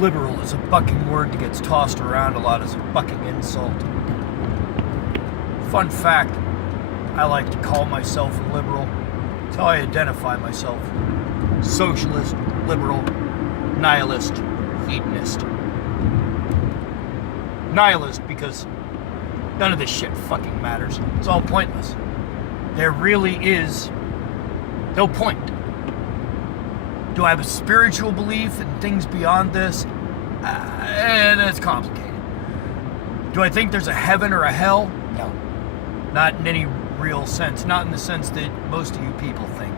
liberal is a fucking word that gets tossed around a lot as a fucking insult. Fun fact, I like to call myself a liberal. That's how I identify myself. Socialist, liberal, nihilist, hedonist. Nihilist because none of this shit fucking matters. It's all pointless. There really is no point. Do I have a spiritual belief in things beyond this? That's complicated. Do I think there's a heaven or a hell? No. Not in any real sense. Not in the sense that most of you people think.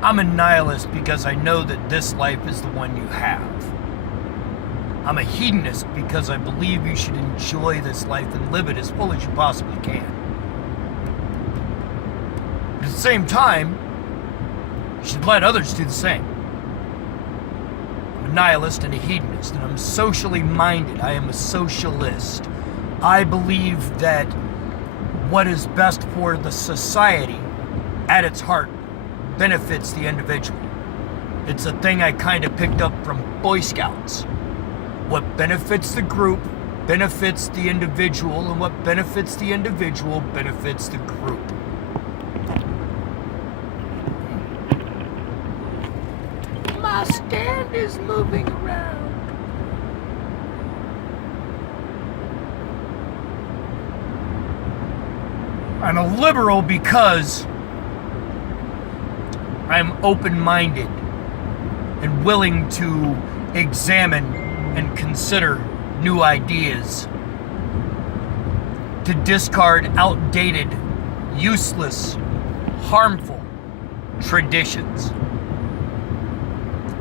I'm a nihilist because I know that this life is the one you have. I'm a hedonist because I believe you should enjoy this life and live it as full as you possibly can. But at the same time, you should let others do the same. I'm a nihilist and a hedonist, and I'm socially minded. I am a socialist. I believe that what is best for the society, at its heart, benefits the individual. It's a thing I kind of picked up from Boy Scouts. What benefits the group benefits the individual, and what benefits the individual benefits the group. My stand is moving around. I'm a liberal because I'm open-minded and willing to examine and consider new ideas, to discard outdated, useless, harmful traditions.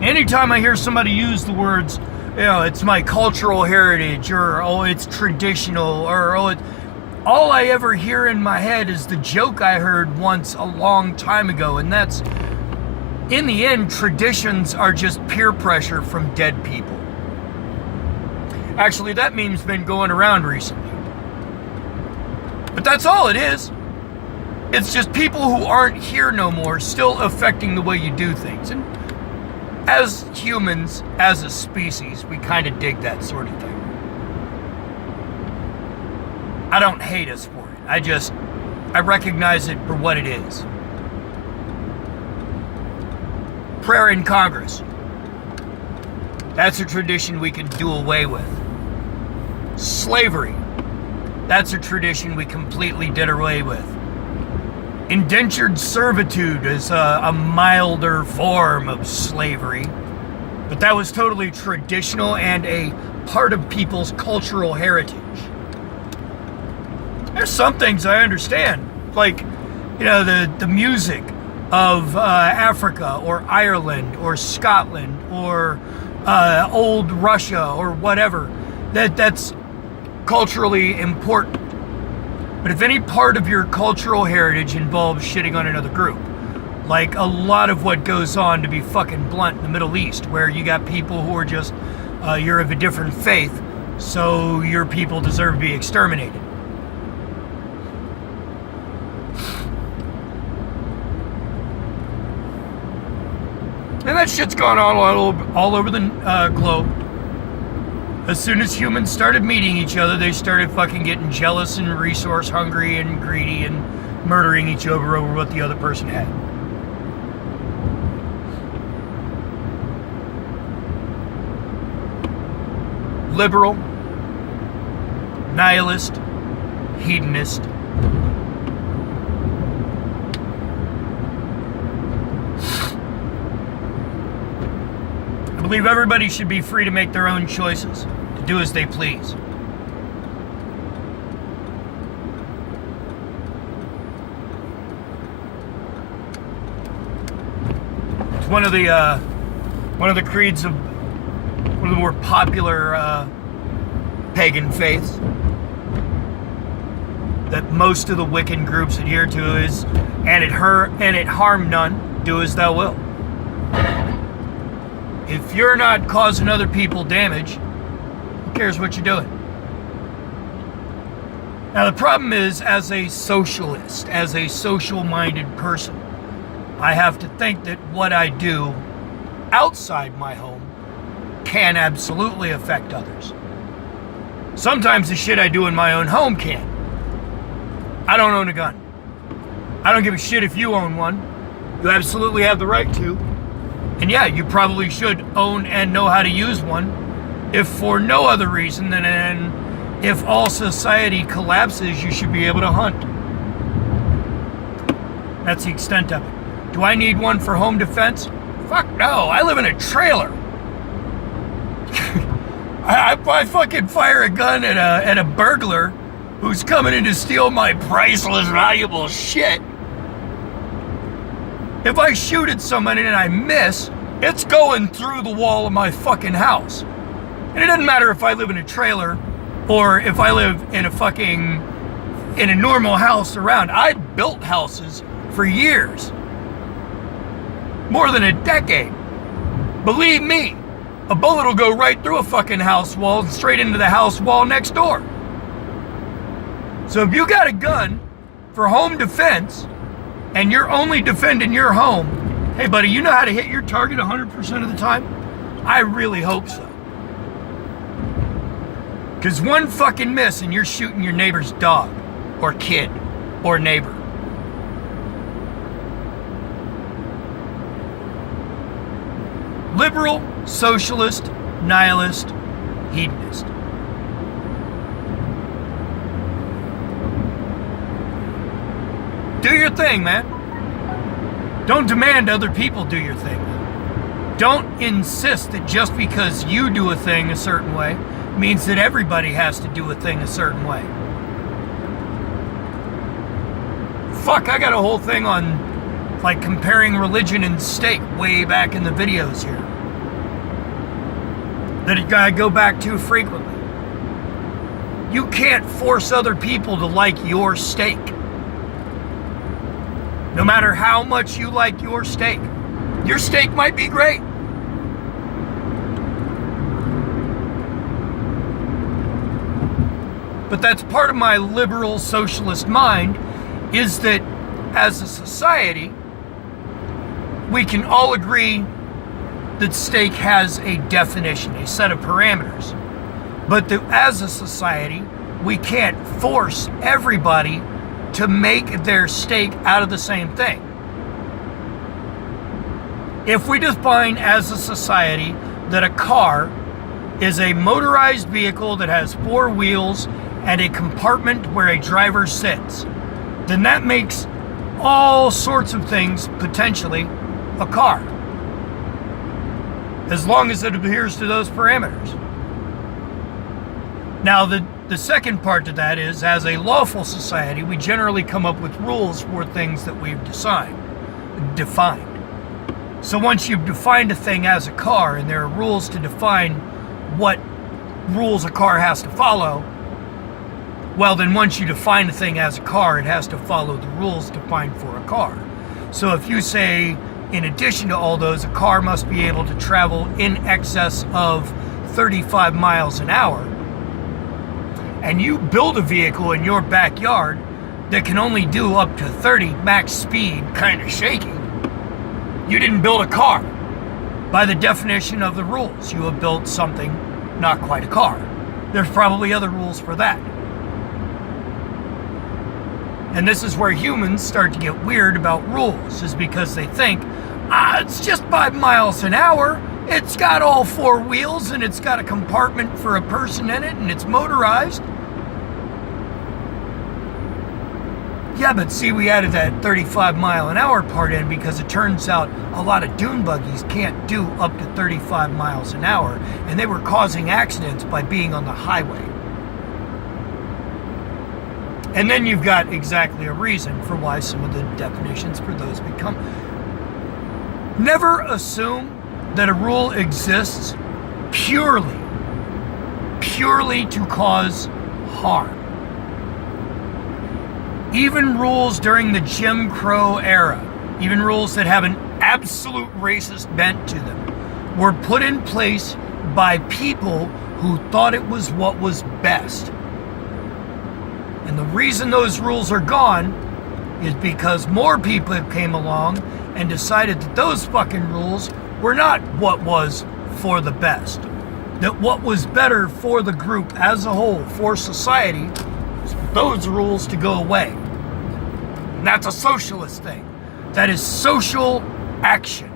Anytime I hear somebody use the words, it's my cultural heritage, or it's traditional, or all I ever hear in my head is the joke I heard once a long time ago, and that's, in the end, traditions are just peer pressure from dead people. Actually, that meme's been going around recently. But that's all it is. It's just people who aren't here no more still affecting the way you do things. And as humans, as a species, we kind of dig that sort of thing. I don't hate us for it. I recognize it for what it is. Prayer in Congress. That's a tradition we can do away with. Slavery. That's a tradition we completely did away with. Indentured servitude is a milder form of slavery, but that was totally traditional and a part of people's cultural heritage. There's some things I understand, like, the music of Africa or Ireland or Scotland or old Russia or whatever. That's culturally important. But if any part of your cultural heritage involves shitting on another group, like a lot of what goes on, to be fucking blunt, in the Middle East, where you got people who are just, you're of a different faith, so your people deserve to be exterminated. And that shit's gone on all over the globe. As soon as humans started meeting each other, they started fucking getting jealous and resource hungry and greedy and murdering each other over what the other person had. Liberal, nihilist, hedonist. I believe everybody should be free to make their own choices, to do as they please. It's one of the creeds of one of the more popular pagan faiths that most of the Wiccan groups adhere to is, and it harm none, do as thou wilt. If you're not causing other people damage, who cares what you're doing? Now the problem is, as a socialist, as a social-minded person, I have to think that what I do outside my home can absolutely affect others. Sometimes the shit I do in my own home can. I don't own a gun. I don't give a shit if you own one. You absolutely have the right to. And yeah, you probably should own and know how to use one, if for no other reason than if all society collapses, you should be able to hunt. That's the extent of it. Do I need one for home defense? Fuck no, I live in a trailer. I fucking fire a gun at a burglar who's coming in to steal my priceless, valuable shit. If I shoot at somebody and I miss, it's going through the wall of my fucking house. And it doesn't matter if I live in a trailer or if I live in a normal house around. I built houses for years. More than a decade. Believe me, a bullet will go right through a fucking house wall and straight into the house wall next door. So if you got a gun for home defense and you're only defending your home, hey buddy, you know how to hit your target 100% of the time? I really hope so. Because one fucking miss and you're shooting your neighbor's dog or kid or neighbor. Liberal, socialist, nihilist, hedonist. Do your thing, man. Don't demand other people do your thing. Don't insist that just because you do a thing a certain way means that everybody has to do a thing a certain way. Fuck, I got a whole thing on like comparing religion and steak way back in the videos here that I go back to frequently. You can't force other people to like your steak. No matter how much you like your steak might be great. But that's part of my liberal socialist mind, is that as a society, we can all agree that steak has a definition, a set of parameters. But that as a society, we can't force everybody to make their steak out of the same thing. If we define as a society that a car is a motorized vehicle that has 4 wheels and a compartment where a driver sits, then that makes all sorts of things potentially a car, as long as it adheres to those parameters. Now, the second part to that is, as a lawful society, we generally come up with rules for things that we've defined. So once you've defined a thing as a car, and there are rules to define what rules a car has to follow, well, then once you define a thing as a car, it has to follow the rules defined for a car. So if you say, in addition to all those, a car must be able to travel in excess of 35 miles an hour, and you build a vehicle in your backyard that can only do up to 30 max speed, kind of shaky, you didn't build a car. By the definition of the rules, you have built something not quite a car. There's probably other rules for that. And this is where humans start to get weird about rules, is because they think, it's just 5 miles an hour, it's got all 4 wheels, and it's got a compartment for a person in it, and it's motorized. Yeah, but see, we added that 35 mile an hour part in because it turns out a lot of dune buggies can't do up to 35 miles an hour, and they were causing accidents by being on the highway. And then you've got exactly a reason for why some of the definitions for those become. Never assume that a rule exists purely to cause harm. Even rules during the Jim Crow era, even rules that have an absolute racist bent to them, were put in place by people who thought it was what was best. And the reason those rules are gone is because more people came along and decided that those fucking rules were not what was for the best. That what was better for the group as a whole, for society, those rules to go away. And that's a socialist thing. That is social action.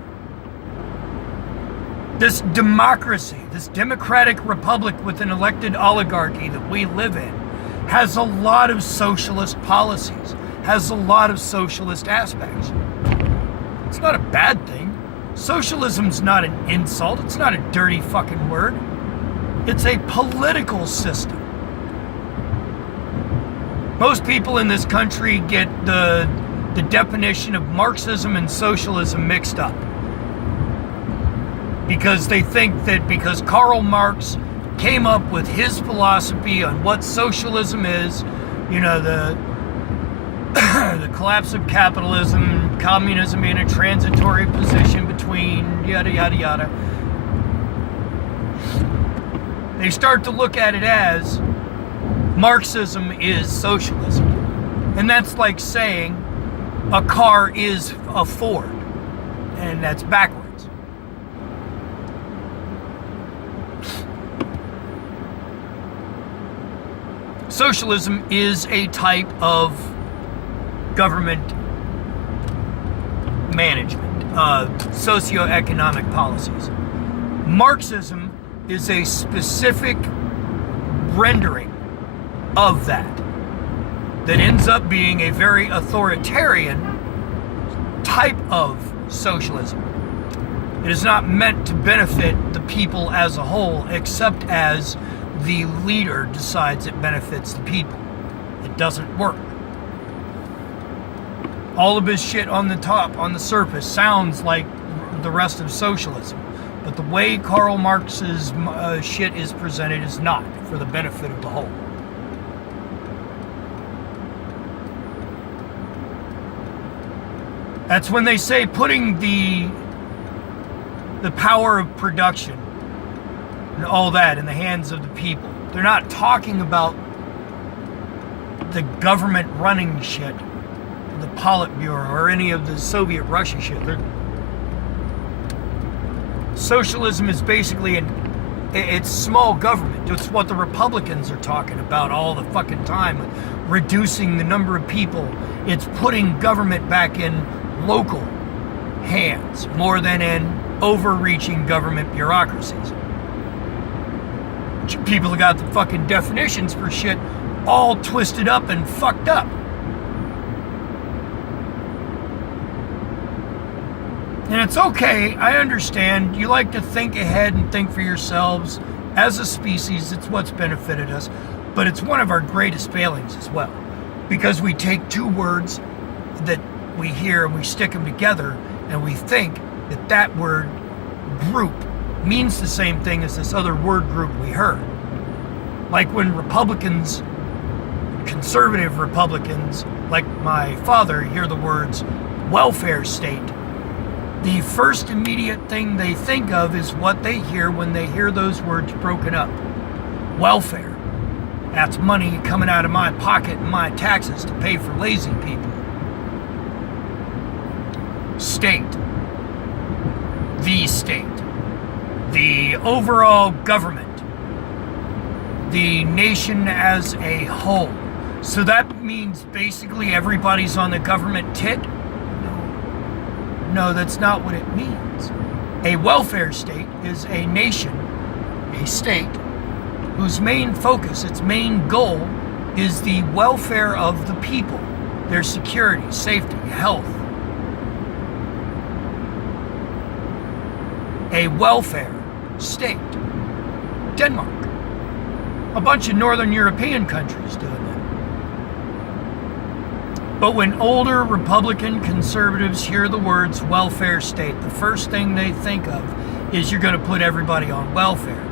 This democracy, this democratic republic with an elected oligarchy that we live in, has a lot of socialist policies, has a lot of socialist aspects. It's not a bad thing. Socialism's not an insult. It's not a dirty fucking word. It's a political system. Most people in this country get the definition of Marxism and socialism mixed up. Because they think that because Karl Marx came up with his philosophy on what socialism is, the collapse of capitalism, communism in a transitory position between, yada, yada, yada. They start to look at it as Marxism is socialism. And that's like saying a car is a Ford. And that's backwards. Socialism is a type of government management, socioeconomic policies. Marxism is a specific rendering of that ends up being a very authoritarian type of socialism. It is not meant to benefit the people as a whole, except as the leader decides it benefits the people. It doesn't work. All of his shit on the top, on the surface, sounds like the rest of socialism. But the way Karl Marx's shit is presented is not for the benefit of the whole. That's when they say putting the power of production and all that in the hands of the people. They're not talking about the government running shit, the Politburo, or any of the Soviet Russia shit. Socialism is basically it's small government. It's what the Republicans are talking about all the fucking time, with reducing the number of people. It's putting government back in local hands more than in overreaching government bureaucracies. People have got the fucking definitions for shit all twisted up and fucked up. And it's okay, I understand. You like to think ahead and think for yourselves. As a species, it's what's benefited us. But it's one of our greatest failings as well. Because we take two words that we hear and we stick them together, and we think that that word group means the same thing as this other word group we heard. Like when Republicans, conservative Republicans, like my father, hear the words welfare state, the first immediate thing they think of is what they hear when they hear those words broken up. Welfare. That's money coming out of my pocket and my taxes to pay for lazy people. State. The state. The overall government. The nation as a whole. So that means basically everybody's on the government tit? No, that's not what it means. A welfare state is a nation, a state, whose main focus, its main goal, is the welfare of the people, their security, safety, health. A welfare state. Denmark. A bunch of Northern European countries doing that. But when older Republican conservatives hear the words welfare state, the first thing they think of is you're going to put everybody on welfare.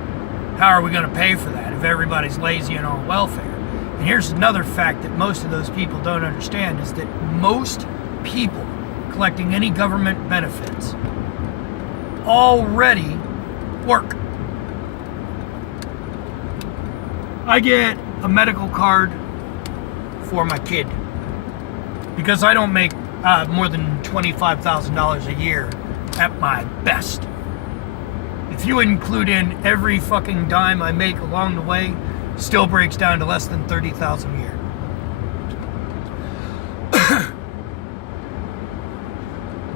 How are we going to pay for that if everybody's lazy and on welfare? And here's another fact that most of those people don't understand, is that most people collecting any government benefits already work. I get a medical card for my kid because I don't make more than $25,000 a year at my best. If you include in every fucking dime I make along the way, still breaks down to less than $30,000 a year.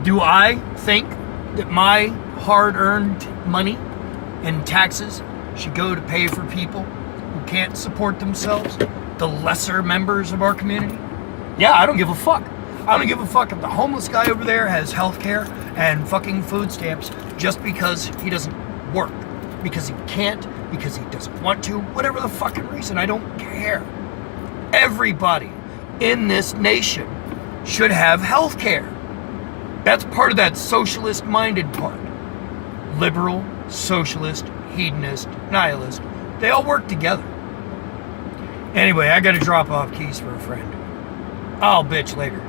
Do I think that my hard-earned money and taxes should go to pay for people who can't support themselves, the lesser members of our community? Yeah, I don't give a fuck. I don't give a fuck if the homeless guy over there has health care and fucking food stamps just because he doesn't work, because he can't, because he doesn't want to, whatever the fucking reason. I don't care. Everybody in this nation should have health care. That's part of that socialist-minded part. Liberal, socialist, hedonist, nihilist. They all work together. Anyway, I gotta drop off keys for a friend. I'll bitch later.